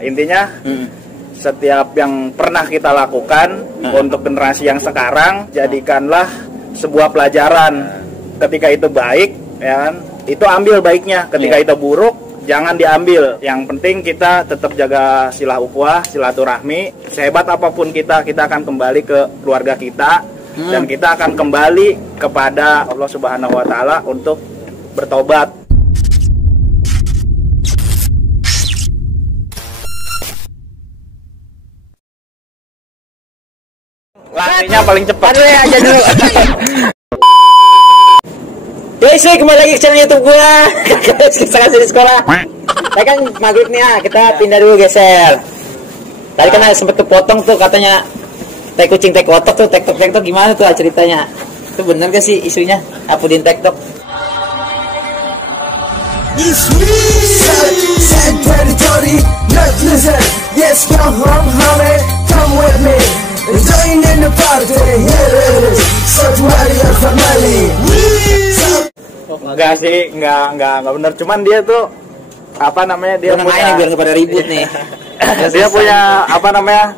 Intinya setiap yang pernah kita lakukan untuk generasi yang sekarang, jadikanlah sebuah pelajaran. Ketika itu baik, ya kan, itu ambil baiknya. Ketika itu buruk, jangan diambil. Yang penting kita tetap jaga silah ukhuwah, silaturahmi. Sehebat apapun kita akan kembali ke keluarga kita dan kita akan kembali kepada Allah Subhanahu wa taala untuk bertobat. Larinya paling cepat. Aduh ya, aja dulu. Guys, kembali lagi ke channel YouTube gua. Sekarang di sekolah. Tadi kan maghrib nih ya, kita pindah dulu geser. Tadi kan sempet kepotong tuh katanya teh kucing teh kotok tuh, tektok gimana tuh ceritanya? Itu bener gak sih isunya? Apudin tektok. Come with me. Join in the party, yeah. Sanctuary of family. Enggak sih, enggak benar. Cuman dia tuh apa namanya, dia punya biar pada ribut nih. Dia punya apa namanya,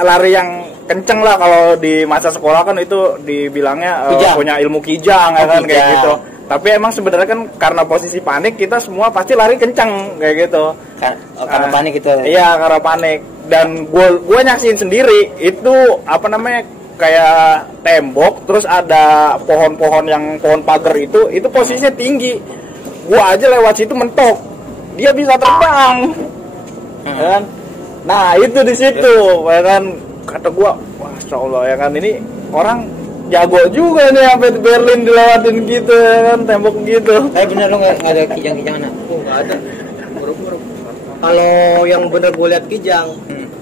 lari yang kenceng lah. Kalau di masa sekolah kan itu dibilangnya punya ilmu kijang, ya kan, kayak gitu. Tapi emang sebenarnya kan karena posisi panik, kita semua pasti lari kenceng kayak gitu. Karena panik itu. Iya, karena panik. Dan gue nyaksiin sendiri itu apa namanya, kayak tembok, terus ada pohon-pohon yang pohon pagar itu posisinya tinggi. Gue aja lewat situ mentok, dia bisa terbang, kan? Nah itu di situ, ya kan, kata gue, masya Allah, ya kan, ini orang jago juga nih sampai Berlin dilewatin gitu, ya kan, tembok gitu. Bener lo nggak ada kijang-kijangan? Nggak ada. Kalau yang bener gue lihat kijang,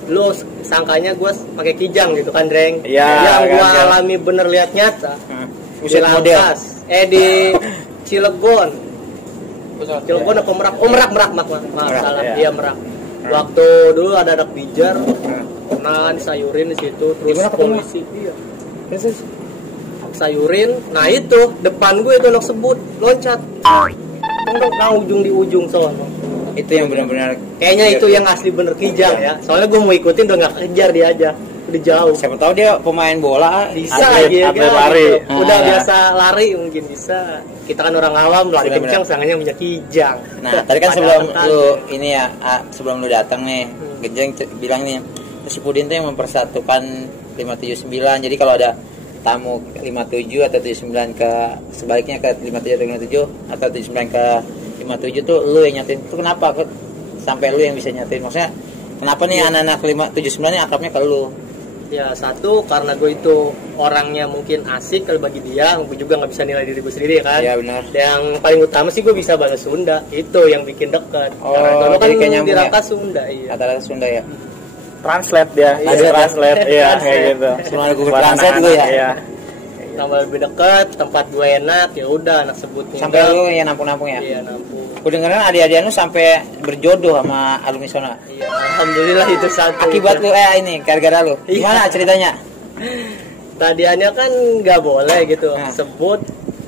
lu sangkanya gue pakai kijang gitu kan, Dreng? Iya. Yang gue alami bener lihat nyata. Uset model. Di Cilegon. Cilegon apa Merak? Oh, Merak salah. Iya, Merak. Waktu dulu ada anak bijar, pernah disayurin di situ, terus polisi. Iya. Sayurin, nah itu depan gue itu anak sebut loncat. Nah, ujung di ujung sono. Itu yang benar-benar kayaknya itu yang asli bener kijang ya. Soalnya gue mau ikutin udah nggak kejar dia aja, udah jauh. Siapa tahu dia pemain bola, bisa aja kan, lari. Gitu. Udah biasa lari mungkin bisa. Kita kan orang awam, lari kencang sangannya punya kijang. Nah, tadi kan sebelum lu ini ya, sebelum lu datang nih, Genjeng bilang nih, si Pudin tuh yang mempersatukan 579. Jadi kalau ada tamu 57 atau 79 ke sebaliknya ke 57 atau 79 ke 57 tuh lu yang nyatain. Itu kenapa sampai lu yang bisa nyatain? Maksudnya kenapa nih anak-anak 579 ini akrabnya ke lu? Ya satu karena gue itu orangnya mungkin asik kalau bagi dia, gue juga nggak bisa nilai diri gue sendiri kan. Iya benar. Yang paling utama sih gue bisa bahasa Sunda, itu yang bikin dekat. Oh, kan kayak nyambung di ya? Sunda, iya. Kata Sunda ya. Translate dia, translate, iya kayak gitu. Cuma ada Google Translate gue ya. Iya. Tambah lebih dekat, tempat gue enak, ya udah anak sebut tinggal. Sampai lu yang nampung-nampung ya? Iya, nampung. Gue dengerin adik-adik lu sampai berjodoh sama alumni Sona. Iya, alhamdulillah itu satu. Akibat lu ini gara-gara lu. Gimana ceritanya? Tadiannya kan nggak boleh gitu. Sebut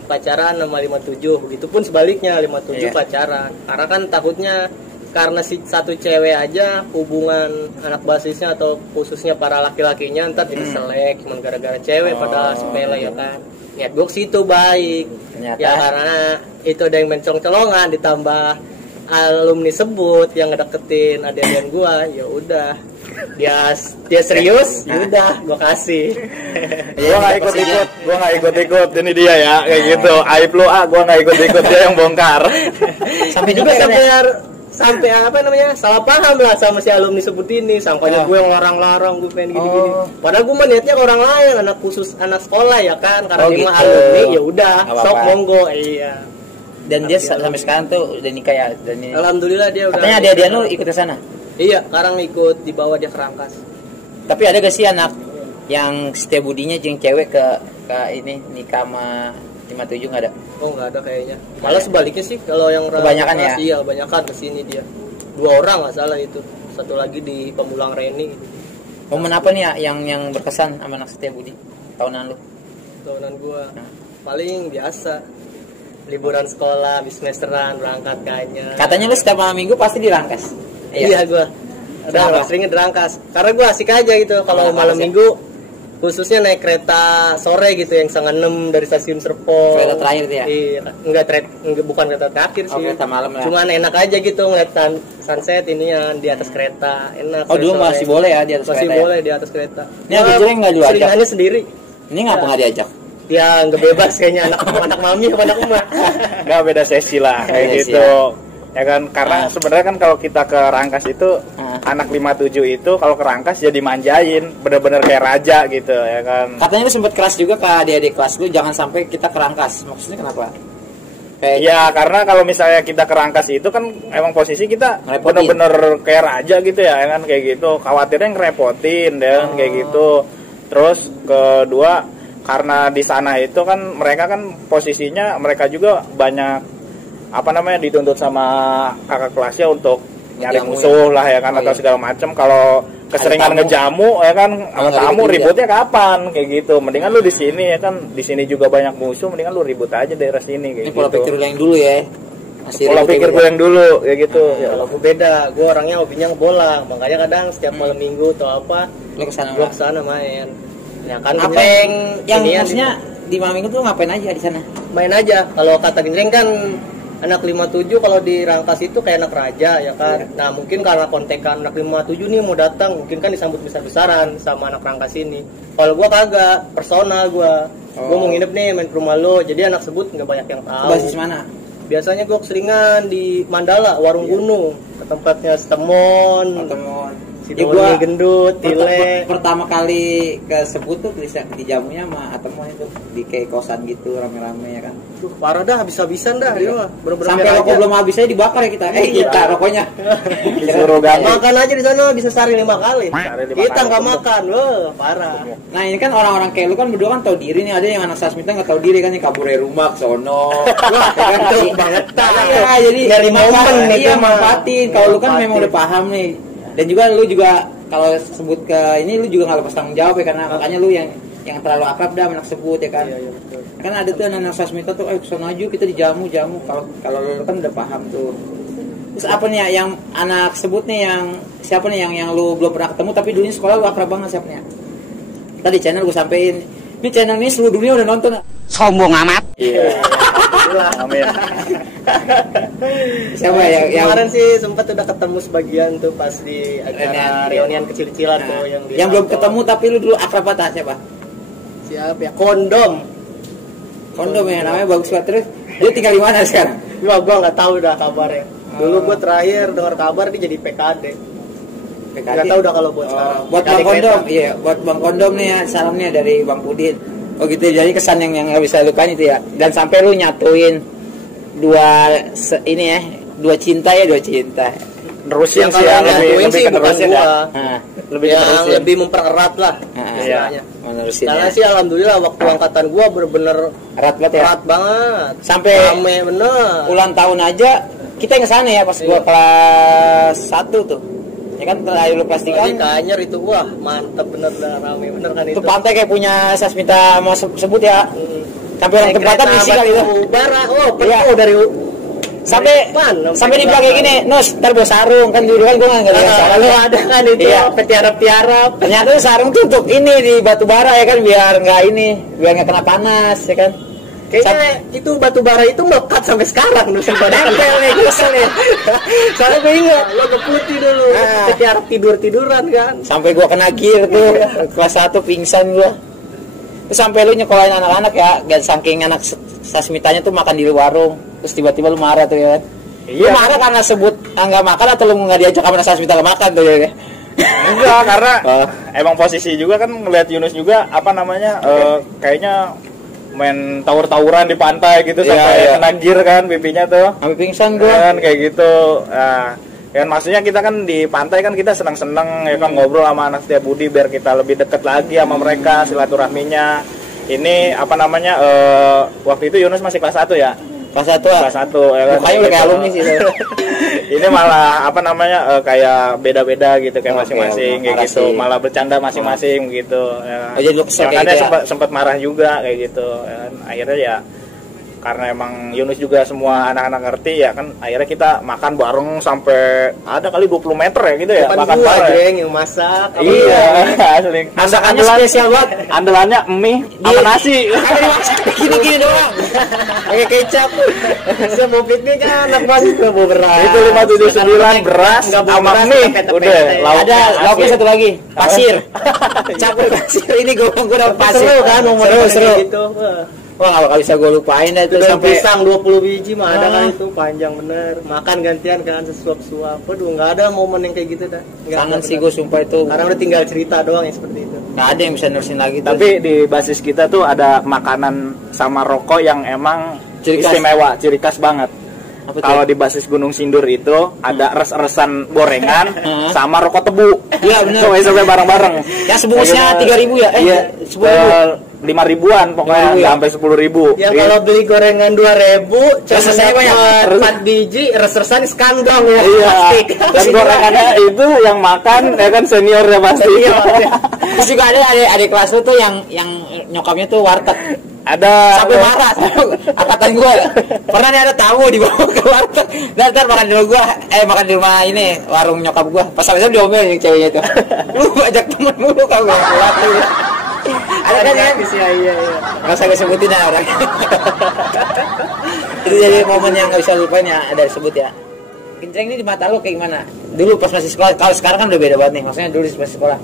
pacaran sama 57, begitupun sebaliknya 57 pacaran. Karena kan takutnya karena si satu cewek aja hubungan anak basisnya atau khususnya para laki-lakinya ntar jadi selek cuma gara-gara cewek pada sepele ya kan. Niat gue situ baik. Ternyata. Ya karena itu ada yang mencong-colongan ditambah alumni sebut yang ngedeketin adik-adikan gua, ya udah. Dia serius, ya udah gua kasih. Gua nggak ikut ini dia ya kayak gitu. Aib lu gua nggak ikut dia yang bongkar. Sampai juga sampai apa namanya salah paham lah sama si alumni sebut ini, sangkanya gue yang larang-larang gue pengen gini-gini. Padahal gue niatnya ke orang lain, anak khusus anak sekolah ya kan, karena dia mah alumni ya udah sok monggo. Iya. Dan dia sampai sekarang tuh udah nikah ya. Alhamdulillah dia udah. Katanya dia lu ikut ke sana. Iya, sekarang ikut dibawa dia ke Rangkas. Tapi ada gak sih anak yang setia budinya yang cewek ke ini nikah sama 57 nggak ada? Oh nggak ada kayaknya. Malah sebaliknya sih kalau yang kebanyakan ya. Iya kebanyakan kesini dia. 2 orang nggak salah itu. Satu lagi di Pemulang Reni. Momen apa nih ya yang berkesan sama anak setia budi tahunan lu? Tahunan gua paling biasa. Liburan sekolah, habis semesteran berangkat kayaknya. Katanya lu setiap malam minggu pasti di Rangkas. Iya gua. Udah seringnya dirangkas. Karena gue asik aja gitu kalau malam minggu, khususnya naik kereta sore gitu yang setengah 6 dari stasiun Serpong. Kereta terakhir tuh ya? Iya, enggak bukan kereta terakhir sih. Kereta malam lah. Cuman enak aja gitu ngeliat sunset ini yang di atas kereta, enak. Oh dulu masih boleh ya di atas masih kereta? boleh di atas kereta. Ini Gejreng nggak diajak? Seringannya sendiri. Ini ngapa nggak diajak? Ya nggak bebas kayaknya anak mami sama anak emak. Nggak, beda sesi lah kayak Sesi gitu. Ya kan, karena sebenarnya kan kalau kita ke Rangkas itu anak 57 itu kalau ke Rangkas jadi manjain, bener-bener kayak raja gitu ya kan. Katanya lu sempet keras juga ke adik-adik kelas lu, jangan sampai kita ke Rangkas. Maksudnya kenapa? Ya karena kalau misalnya kita ke Rangkas itu kan emang posisi kita ngerepotin. bener-bener kayak raja gitu ya kan, kayak gitu. Khawatirnya ngerepotin ya kan, kayak gitu. Terus kedua, karena di sana itu kan mereka kan posisinya mereka juga banyak dituntut sama kakak kelasnya untuk nyari musuh lah ya kan, atau segala macam. Kalau keseringan ngejamu ya kan sama tamu, ributnya kapan kayak gitu. Mendingan lu di sini ya kan, di sini juga banyak musuh, mendingan lu ribut aja daerah sini kayak Ini gitu. pola pikir lu yang dulu ya. Pola pikir gue yang dulu kayak gitu. Ya kalau gue beda, gue orangnya hobinya ngebola, makanya kadang setiap malam minggu atau apa, Lu kesana gue kesana main. Ya kan apa yang maksudnya di malam minggu tuh ngapain aja di sana? Main aja. Kalau kata Gejreng kan anak 57 kalau di Rangkas itu kayak anak raja ya kan. Nah mungkin karena kontekan anak 57 nih mau datang, mungkin kan disambut besar-besaran sama anak Rangkas ini. Kalau gua kagak, personal gua mau nginep nih main ke rumah lo, jadi anak sebut nggak banyak yang tahu. Basis mana? Biasanya gua keseringan di Mandala, warung gunung, ke tempatnya Setemon, Sidoni, Gendut, Tile. Pertama kali ke Sebut tuh di jamunya sama Atemon itu di kayak kosan gitu rame-rame ya kan. Duh, parah dah, habis-habisan dah. Iya, Sampai rokok belum habis aja dibakar ya kita. Kita rokoknya. Disuruh ganti. Makan aja di sana bisa sehari 5 kali. Kita nggak makan, loh, parah. Nah ini kan orang-orang kayak lu kan berdua kan tahu diri nih, ada yang anak Sasmita nggak tahu diri kan, yang kabur dari rumah ke sono. Itu banget. Iya, jadi dari momen iya manfaatin. Kalau lu kan memang udah paham nih. Dan juga lu juga kalau sebut ke ini lu juga nggak lepas tanggung jawab ya, karena makanya lu yang terlalu akrab dah anak sebut ya kan. Iya, betul. Kan ada tuh anak Sasmita tuh, kesana aja kita dijamu. Kalau lu kan udah paham tuh. Terus apa nih ya, yang anak sebut nih, yang siapa nih yang lu belum pernah ketemu tapi dulunya sekolah lu akrab banget siapa nih? Tadi channel gue sampein. Ini channel ini seluruh dunia udah nonton. Sombong amat. Iya. Amin. Siapa yang kemarin sih sempat udah ketemu sebagian tuh pas di acara reunian kecil-kecilan tuh yang belum ketemu tapi lu dulu akrab apa siapa? Siapa ya? Kondom ya, namanya bagus banget. Terus dia tinggal di mana sekarang? Gua nggak tahu dah kabarnya. Dulu gua terakhir dengar kabar dia jadi PKD. Nggak tahu dah kalau buat sekarang. Buat Bang Kondom, iya, buat Bang Kondom nih ya, salamnya dari Bang Pudin. Oh gitu, jadi kesan yang nggak bisa lupain itu ya. Dan sampai lu nyatuin dua cinta. Nerusin Yang sih kalau ya, nyatuin sih bukan gua. Lebih Yang nerusin. lebih mempererat lah. Iya. Menerusin. Karena sih alhamdulillah waktu angkatan gua bener-bener Erat banget ya. erat banget. Sampai rame bener. ulang tahun aja kita yang kesana ya pas gua kelas 1 tuh. Ya kan terakhir lu kelas 3 Jadi kan. kayaknya itu wah mantep bener dah, rame bener kan itu. Itu pantai kayak punya Sasmita mau sebut ya. Sampai orang tempatan isi kali itu. Bara, Iya. dari Sampai di belakang gini, Nus, ntar bawa sarung kan dulu kan gua enggak ada sarung. Lu ada kan itu Iya. petiarap-tiarap. Ternyata sarung tuh untuk ini di batu bara ya kan, biar nggak kena panas ya kan. Kayaknya itu batu bara itu melekat sampai sekarang lu Nempel nih, kesel nih. Soalnya gue ingat lo keputih dulu, petiarap tiduran kan. Sampai gua kena gear tuh, kelas 1 pingsan gua. Terus sampai lu nyekolahin anak-anak ya, dan saking anak Sasmitanya tuh makan di warung, terus tiba-tiba lu marah tuh ya kan. Lu marah karena sebut nggak makan atau lu nggak diajak sama Sasmita makan tuh ya? Enggak, karena emang posisi juga kan ngeliat Yunus juga kayaknya main tawur-tawuran di pantai gitu sampai kena gear kan pipinya tuh. Sampai pingsan gua. Kan kayak gitu. Nah, kan maksudnya kita kan di pantai kan kita senang-senang ya kan, ngobrol sama anak Setia Budi biar kita lebih deket lagi sama mereka, silaturahminya. Ini waktu itu Yunus masih kelas 1 ya? Kelas 1 ya? Kelas 1 ya kan. Mukanya udah kayak alumni sih. Ini malah kayak beda-beda gitu kayak masing-masing kayak gitu, malah bercanda masing-masing gitu ya. Oh, jadi lu kesel Makanya kayak gitu ya? sempat marah juga kayak gitu ya kan. Akhirnya ya karena emang Yunus juga semua anak-anak ngerti ya kan, akhirnya kita makan bareng sampai ada kali 20 meter ya gitu ya. Depan makan gua bareng geng yang masak. iya asli. Masakannya spesial banget. Andalannya mie sama nasi. Gini-gini doang. Pakai kecap. Semua piknik kan anak banget mau beras. Itu 579 beras Nggak bawa sama beras, mie. tepet-tepet. Udah, lauknya Ada lauknya asli. satu lagi, pasir. Campur pasir ini gue dapat pasir. Seru kan momen Seru. gitu. Wah, kalau bisa gue lupain dah itu Udah sampai pisang 20 biji mah ada kan Ah. itu panjang bener. Makan gantian kan sesuap-suap. Waduh, nggak ada momen yang kayak gitu dah. Nggak kangen ada, sih bener. gue sumpah itu. Karena udah tinggal cerita doang yang seperti itu. Nggak ada yang bisa nerusin lagi tuh. Tapi di basis kita tuh ada makanan sama rokok yang emang Ciri khas. istimewa, ciri khas banget. Apa tuh? Kalau di basis Gunung Sindur itu ada res-resan gorengan Hmm. sama rokok tebu. Iya, bener. Sampai bareng-bareng. Yang sebungkusnya 3.000 ya? Iya, 10.000. 5.000-an pokoknya, 5.000 ya? nggak sampai 10.000. Ya kalau beli gorengan 2.000, Res-resannya banyak. 4 biji, res-resan sekandong ya. Iya. Plastik. Dan gorengannya itu yang makan ya kan seniornya pasti. Iya, pasti. Terus juga ada adik kelas lu tuh yang nyokapnya tuh warteg. Ada Sampai marah. Angkatan gue. Pernah nih ada tamu dibawa ke warteg. Ntar makan di rumah gue, makan di rumah ini warung nyokap gue. Pas habisnya diomelin yang ceweknya itu. Lu ajak temen mulu kau gak kuat lu. Ada kan ya? Iya. Gak usah gue sebutin ya orang. Itu jadi momen yang gak bisa lupain ya, ada disebut ya. Genceng ini di mata lu kayak gimana? Dulu pas masih sekolah, kalau sekarang kan udah beda banget nih. Maksudnya dulu pas sekolah.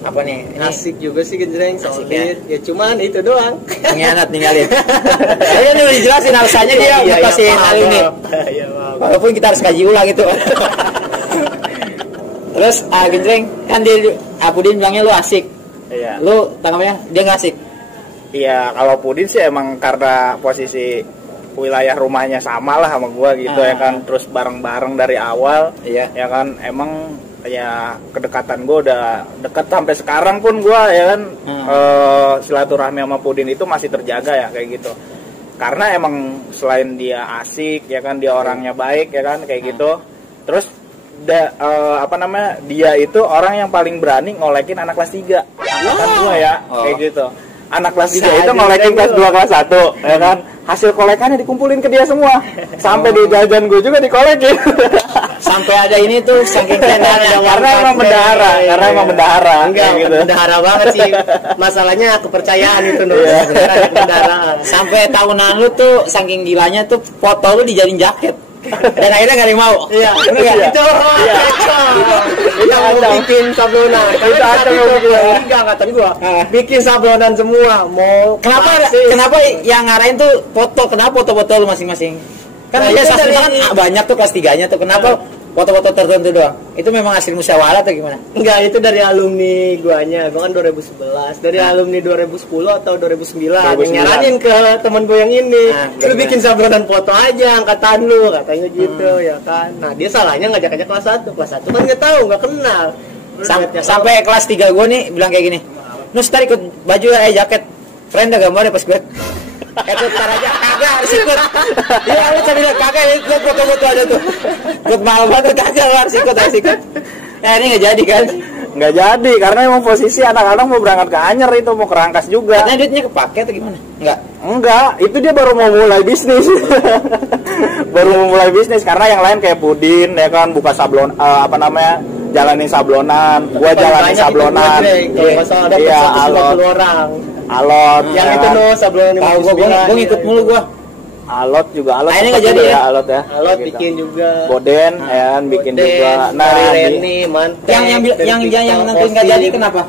Apa nih? Ini Asik juga sih genjreng, Asik solid. Ya cuman itu doang. pengkhianat ninggalin. Saya kan udah dijelasin alasannya dia ngatasin alumni. Iya, paham. Walaupun kita harus kaji ulang gitu. Terus Genjreng kan dia Pudin bilangnya lu asik. Iya. Lu tanggapannya dia nggak asik. Iya, kalau Pudin sih emang karena posisi wilayah rumahnya sama lah sama gua gitu ya kan, terus bareng-bareng dari awal. Iya. Ya kan, emang ya kedekatan gua udah dekat sampai sekarang pun gua ya kan silaturahmi sama Pudin itu masih terjaga ya kayak gitu. Karena emang selain dia asik ya kan, dia orangnya baik ya kan kayak gitu. Terus dia itu orang yang paling berani ngolekin anak kelas 3 angkatan gua ya kayak gitu. Anak kelas 3 itu ngolekin kelas 2 kelas 1 ya kan, hasil kolekannya dikumpulin ke dia semua, sampai di jajan gue juga dikolekin. Sampai ada ini tuh saking kenalnya karena emang bendahara, Enggak, kayak gitu. bendahara banget sih. Masalahnya kepercayaan itu loh. Sebenarnya bendahara. sampai tahunan lu tuh saking gilanya tuh foto lu dijadiin jaket. Dan akhirnya gak ada yang mau. Iya, Enggak. itu Iya. Itu mau bikin sablonan. Itu ada yang mau bikin. Enggak kata gua. Bikin sablonan semua. Mau Kenapa yang ngarahin tuh foto? Kenapa foto-foto lu masing-masing? Kan Nah, ada itu sastra kan dari- banyak tuh kelas 3-nya tuh. Kenapa foto-foto tertentu doang? Itu memang hasil musyawarah atau gimana? Enggak, itu dari alumni guanya. Gua kan 2011. Dari alumni 2010 atau 2009. Yang nyaranin ke temen gua yang ini. Nah, Lu bener. bikin sablonan foto aja angkatan lu, katanya gitu ya kan. Nah, dia salahnya ngajak-ngajak kelas 1. Kelas 1 kan enggak tahu, enggak kenal. Terus liatnya, Sampai kelas 3 gue nih bilang kayak gini. Nus ntar ikut baju jaket. Friend ada gambarnya pas gue. Ikut tar aja. Kagak harus ikut. Iya lu tadi bilang kagak ikut foto-foto ada tuh. Ikut mahal banget kagak harus ikut. Ya ini nggak jadi kan. Nggak jadi karena emang posisi anak-anak mau berangkat ke Anyer itu, mau ke Rangkas juga. Katanya duitnya kepake atau gimana? Enggak, itu dia baru mau mulai bisnis. Baru mau mulai bisnis karena yang lain kayak Pudin ya kan buka sablon jalanin sablonan, gua jalanin banyak sablonan. itu, kalau nggak salah dapat Iya, 150 orang. Alot. Yang ya itu kan. no sablonan Tahu 59, gue ngikut ya. mulu gue. Alot juga alot. Nah, ini sempet nggak jadi juga ya? Alot ya. Alot Gitu. bikin juga. Boden ya kan bikin Boden, juga. dari di- Reni, Mantek, Yang nentuin nggak jadi kenapa?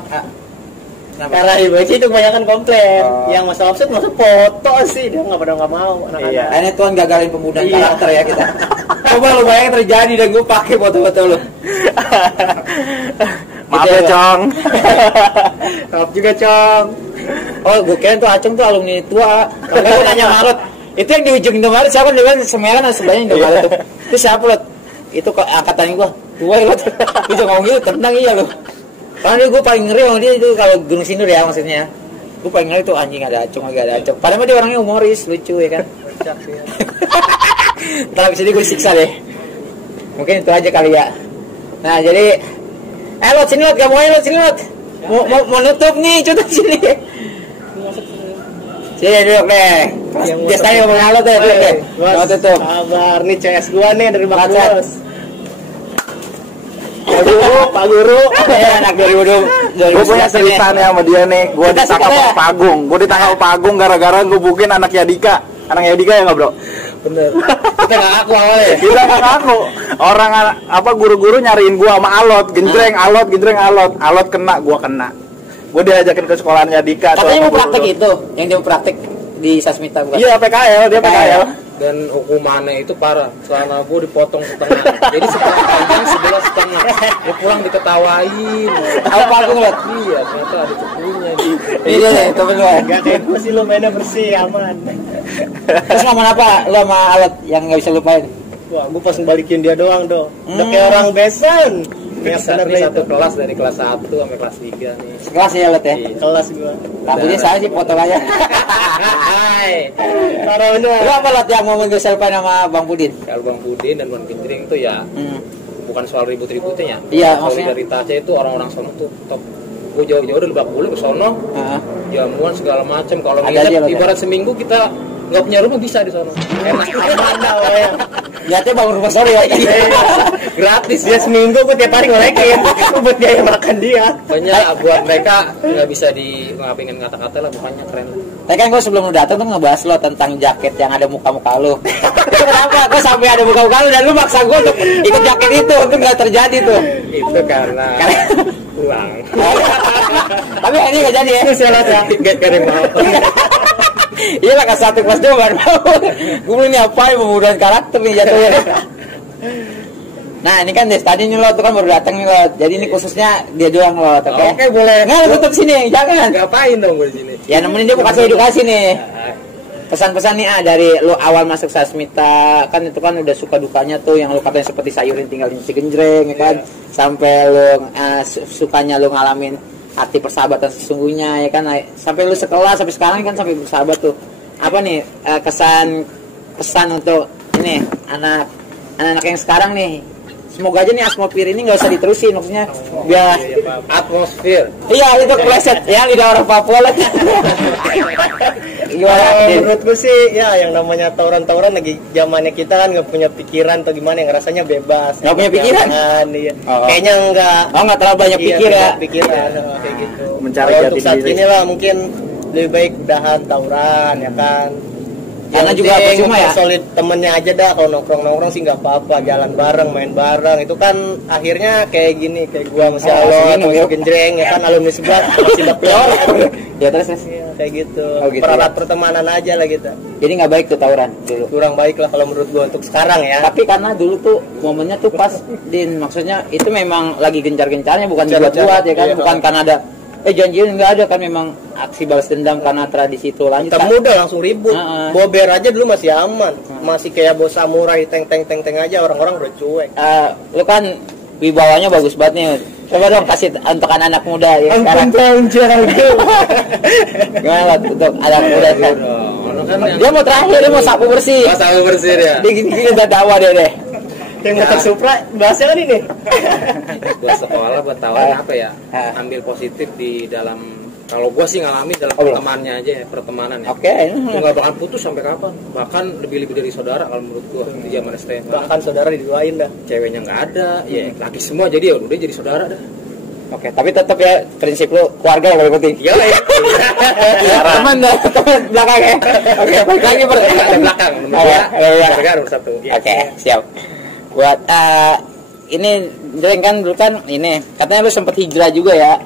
Karena IBC itu kebanyakan komplain. Oh. Yang masalah offset masa foto sih dia nggak mau anak-anak. Iya. Ini Tuhan gagalin pembunuhan Iya. karakter ya kita. Coba lu bayangin terjadi dan gue pakai foto-foto lu. Maaf Gitu ya, ya, Cong. Maaf juga, Cong. Oh, gue kira tuh Acung tuh alumni tua. Makanya gue nanya Marut. Itu yang di ujung Indomaret siapa? Dia bilang Semeran atau sebelahnya Indomaret tuh. Itu siapa lu? Itu angkatan gue. Tua lu. Dia juga ngomong gitu, tentang iya lu. Karena gue paling ngeri sama dia itu kalau Gunung Sindur ya maksudnya. Gue paling ngeri tuh anjing ada Acung, agak ada Acung. Padahal dia orangnya humoris, lucu ya kan. Kocak sih. Ya. Ntar abis ini gue siksa deh. Mungkin itu aja kali ya. Nah jadi Lot sini Lot, kamu aja Lot sini Lot. Mau nutup nih, coba sini. Sini duduk deh. Dia saya ngomong alot deh, duduk deh. Mau tutup. Kabar nih CS gua nih dari Bang Baca. Bos. Pak Guru. Anak 2020. Gue punya cerita nih sama dia nih. Gue Kita ditangkap suka ya? Pak Agung. Gue ditangkap Pak Agung gara-gara ngebukin anaknya Dika. Anaknya Dika ya nggak bro? Bener. Kita nggak aku awalnya. Kita nggak ngaku. Orang apa guru-guru nyariin gua sama Alot, genjreng Alot. Alot kena, gua kena. Gua diajakin ke sekolahnya Dika. Katanya mau praktek itu, yang dia mau praktek di Sasmita bukan? Iya PKL, dia PKL. Dan hukumannya itu parah. Celana gue dipotong setengah. Jadi sebelah panjang, sebelah setengah. Dia pulang diketawain. Apa Pak Agung lihat? Iya, ternyata ada cepunya nih. Iya deh, temen lu. Gak kayak gua sih lo mainnya bersih aman. Terus ngomong apa? Lu sama Alat yang nggak bisa lupain? Wah, gua pas balikin dia doang Udah kayak orang besan. Kayak bener Ini deh satu itu. kelas dari kelas 1 sampai kelas 3 nih. Sekelas ya Alat ya? Iya. Kelas gua. Rambutnya saya sih potong aja. Hai. Taruhnya. Lu apa Lat yang ngomong gue selfie sama Bang Pudin? Kalau Bang Budin dan Bang Gendring tuh ya bukan soal ribut-ributnya ya. Iya, maksudnya. Solidaritasnya itu orang-orang sono tuh top. Gue jauh-jauh dari Lebak Bulus ke sono, Heeh. jamuan segala macam. Kalau Ada nginep aja lo, ibarat seminggu kita nggak punya rumah bisa di sono. Enak Aman dah ya. Lihatnya bangun rumah sore ya. gratis Dia seminggu gua tiap hari ngolekin. Itu buat biaya makan dia. Pokoknya buat mereka nggak bisa di ngapingin kata-kata lah, bukannya keren lah. Tapi kan gue sebelum lu datang tuh ngebahas lo tentang jaket yang ada muka-muka lu. Itu kenapa? Gue sampai ada muka-muka lu dan lu maksa gue untuk ikut jaket itu nggak terjadi tuh. Itu karena uang. Tapi ini nggak jadi ya. Salah ya. Gak kirim mau. Iya lah kelas 1 kelas 2 baru mau. Gue bilang ini apa yang pembunuhan karakter nih jatuhnya. Nah ini kan Des, tadi nih lo tuh kan baru datang nih lo. Jadi ini khususnya dia doang lo, oke? Oke, boleh. Nggak, lu tutup sini, jangan. Ngapain dong gue di sini? Ya nemenin dia mau kasih edukasi nih. Pesan-pesan nih dari lu awal masuk Sasmita kan itu kan udah suka dukanya tuh yang lu katanya seperti sayurin tinggal di genjreng ya kan, sampai lu sukanya lu ngalamin arti persahabatan sesungguhnya ya kan, sampai lu sekelas sampai sekarang kan sampai bersahabat tuh. Apa nih kesan untuk ini anak-anak yang sekarang nih? Semoga aja nih atmosfer ini nggak usah diterusin, maksudnya biar Atmosfer. iya itu pleset ya lidah orang Papua lagi. Gimana? Kalau Din? menurut gue sih ya yang namanya tawuran-tawuran lagi zamannya kita kan nggak punya pikiran atau gimana yang rasanya bebas. Nggak punya pikiran? Iya. Oh. Kayaknya enggak. Nggak terlalu banyak Iya, pikir ya. banyak pikiran kayak gitu. Mencari Kalau jati untuk saat diri. ini lah mungkin lebih baik udahan tawuran ya kan. Karena Yang juga penting percuma ya. solid temennya aja dah, kalau nongkrong sih nggak apa-apa, jalan bareng, main bareng itu kan akhirnya kayak gini, kayak gua masih Alot, segini, yuk. Genjreng ya kan, alumni sebelah masih dapet Ya terus. kayak gitu, Oh, gitu pererat ya. pertemanan aja lah kita. Jadi nggak baik tuh tawuran dulu. Kurang baik lah kalau menurut gua untuk sekarang ya. Tapi karena dulu tuh momennya tuh pas Din, maksudnya itu memang lagi gencar-gencarnya, bukan Gencar-gencar, dibuat-buat ya kan, iya, bukan karena ada janjian, nggak ada kan, memang aksi balas dendam karena tradisi itu lanjut. Kita muda langsung ribut. Heeh. Bober aja dulu masih aman. Masih kayak bos samurai teng aja, orang-orang udah cuek. Lu kan wibawanya bagus banget nih. Coba dong kasih untuk anak-anak muda ya sekarang. Gimana lah untuk anak muda kan? Dia mau terakhir, dia mau sapu bersih. Sapu bersih ya. Dia gini-gini udah dakwah deh. Yang motor Supra bahasnya kan ini. Buat sekolah, buat tawaran apa ya? Ah. Ambil positif di dalam. Kalau gua sih ngalami dalam Oh, belum. pertemanannya aja ya, pertemanan ya. Oke. Lu nggak bakal putus sampai kapan? Bahkan lebih dari saudara kalau menurut gua di zaman STM. Bahkan saudara diduain dah. Ceweknya nggak ada, ya laki semua jadi ya udah jadi saudara dah. Oke, tapi tetap ya prinsip lu keluarga yang paling penting. Iya ya. Teman belakang ya. Oke, balik lagi Ada belakang, nomor Oke, dua, keluarga nomor satu. Oke, siap. Buat ini Jreng kan dulu kan ini katanya lu sempet hijrah juga ya.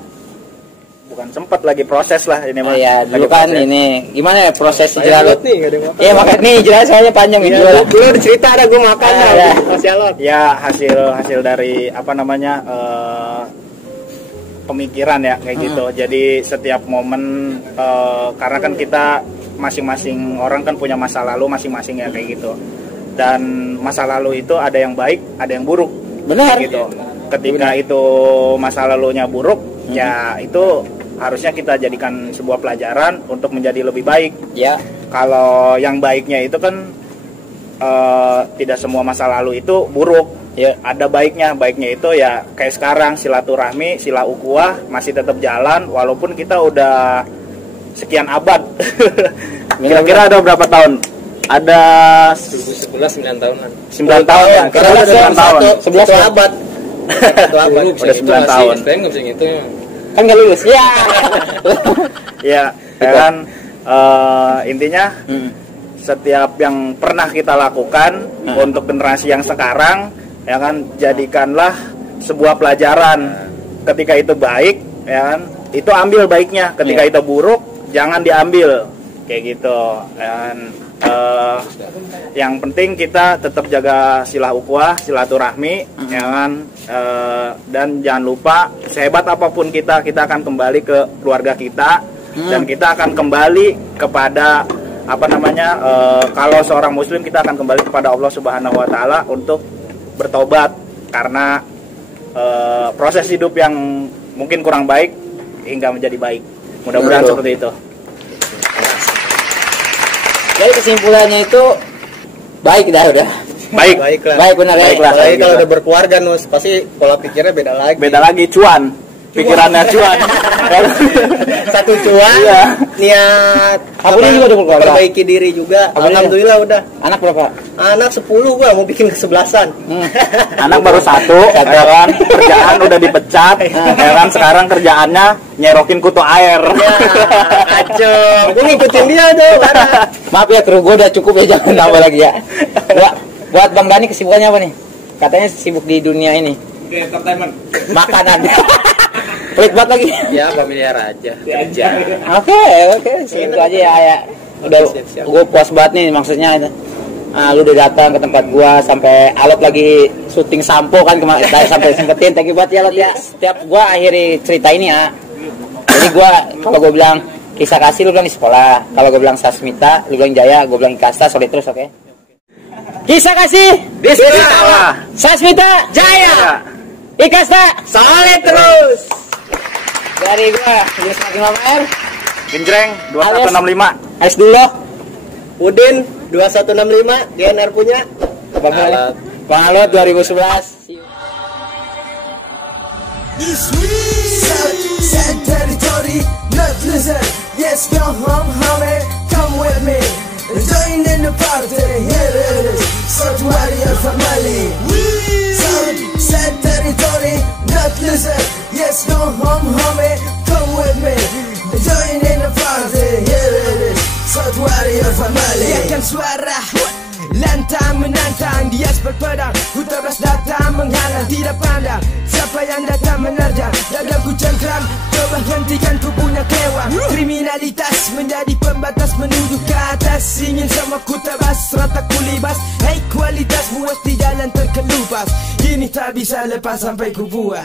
Bukan sempet, lagi proses lah ini mah. Iya, dulu Lagi kan proses. ini gimana ya proses Saya hijrah lu? Alot nih, gak ada yang makan. Iya, makanya nih hijrah soalnya panjang Iya, itu lah. dulu ada cerita ada gue makan Ah, dah. ya. Masih Alot. Ya hasil dari apa namanya pemikiran ya kayak gitu. Jadi setiap momen karena kan kita masing-masing orang kan punya masa lalu masing-masing ya kayak gitu. Dan masa lalu itu ada yang baik, ada yang buruk. Benar. Kayak gitu. Ketika itu masa lalunya buruk, ya itu harusnya kita jadikan sebuah pelajaran untuk menjadi lebih baik. Ya. Kalau yang baiknya itu kan tidak semua masa lalu itu buruk. Ya, ada baiknya itu ya kayak sekarang silaturahmi, sila ukhuwah masih tetap jalan walaupun kita udah sekian abad Kira-kira ada berapa tahun? Ada 2011 9 tahunan. 9 tahun ya. Kira-kira 9 tahun. 11 abad. 1 abad. Udah 9 tahun. STM nggak bisa gitu ya. Kan nggak lulus ya. Ya, kan intinya setiap yang pernah kita lakukan untuk generasi yang sekarang, ya kan, jadikanlah sebuah pelajaran. Ketika itu baik, ya kan, itu ambil baiknya. Ketika itu buruk, jangan diambil, kayak gitu. Dan yang penting kita tetap jaga silah ukhuwah, silaturahmi, ya kan. Dan jangan lupa, sehebat apapun kita akan kembali ke keluarga kita, dan kita akan kembali kepada kalau seorang muslim kita akan kembali kepada Allah Subhanahu wa taala untuk bertobat karena proses hidup yang mungkin kurang baik hingga menjadi baik. Mudah-mudahan seperti itu. Jadi kesimpulannya itu baik dah udah. Baik. Baiklah. Baik benar ya. Baiklah. Apalagi kalau udah berkeluarga Nus, pasti pola pikirnya beda lagi. Beda lagi, cuan. Pikirannya cuan. Satu cuan, Iya. niat Aku ini juga udah berkeluarga. perbaiki diri juga. Aku ini Alhamdulillah udah. Anak berapa? Anak 10 gua mau bikin ke-11-an. Anak baru 1, ya kan. Kerjaan udah dipecat, ya kan. Sekarang kerjaannya nyerokin kutu air. Ya, kacau. Gua ngikutin dia tuh. Parah. Maaf ya kru gue udah cukup ya, jangan nambah lagi ya. Buat Bang Dani kesibukannya apa nih? Katanya sibuk di dunia ini. Entertainment. Makanan. Pelit banget lagi. Ya familiar aja. Kerja. Oke, segitu aja ya. Udah, gue puas banget nih maksudnya itu. Lu udah datang ke tempat gua sampai Alot lagi syuting sampo kan kemarin sampai sempetin. Thank you banget ya Alot ya. Setiap gua akhiri cerita ini ya. Jadi kalau gua bilang kisah kasih, lu bilang di sekolah. Kalau gua bilang Sasmita, lu bilang Jaya, gua bilang Ikasta, solid terus, oke? Kisah kasih Di sekolah. Sasmita, Jaya. Ikasta, Solid terus. dari gua Yunus Makin Mamer, Genjreng 2165. Ais dulu. Udin 2165 GNR punya. Bang Alot 2011. Sad territory, not listen. Yes, come home, homie, come with me. Join in the party, here it is. South Warrior family. Sad territory, not listen. Yes, come home, homie, come with me. Join in the party, here it is. South Warrior family. Teriakan suara lantang menantang di aspal pedang, ku tabras datang menghalang, tidak pandang siapa yang datang menerjang. Dadaku cengkram, coba hentikan ku punya kewah. Kriminalitas menjadi pembatas menuju ke atas. Ingin sama ku tabas, rata ku libas. Hey, kualitas buas di jalan terkelupas. Ini tak bisa lepas sampai ku buat.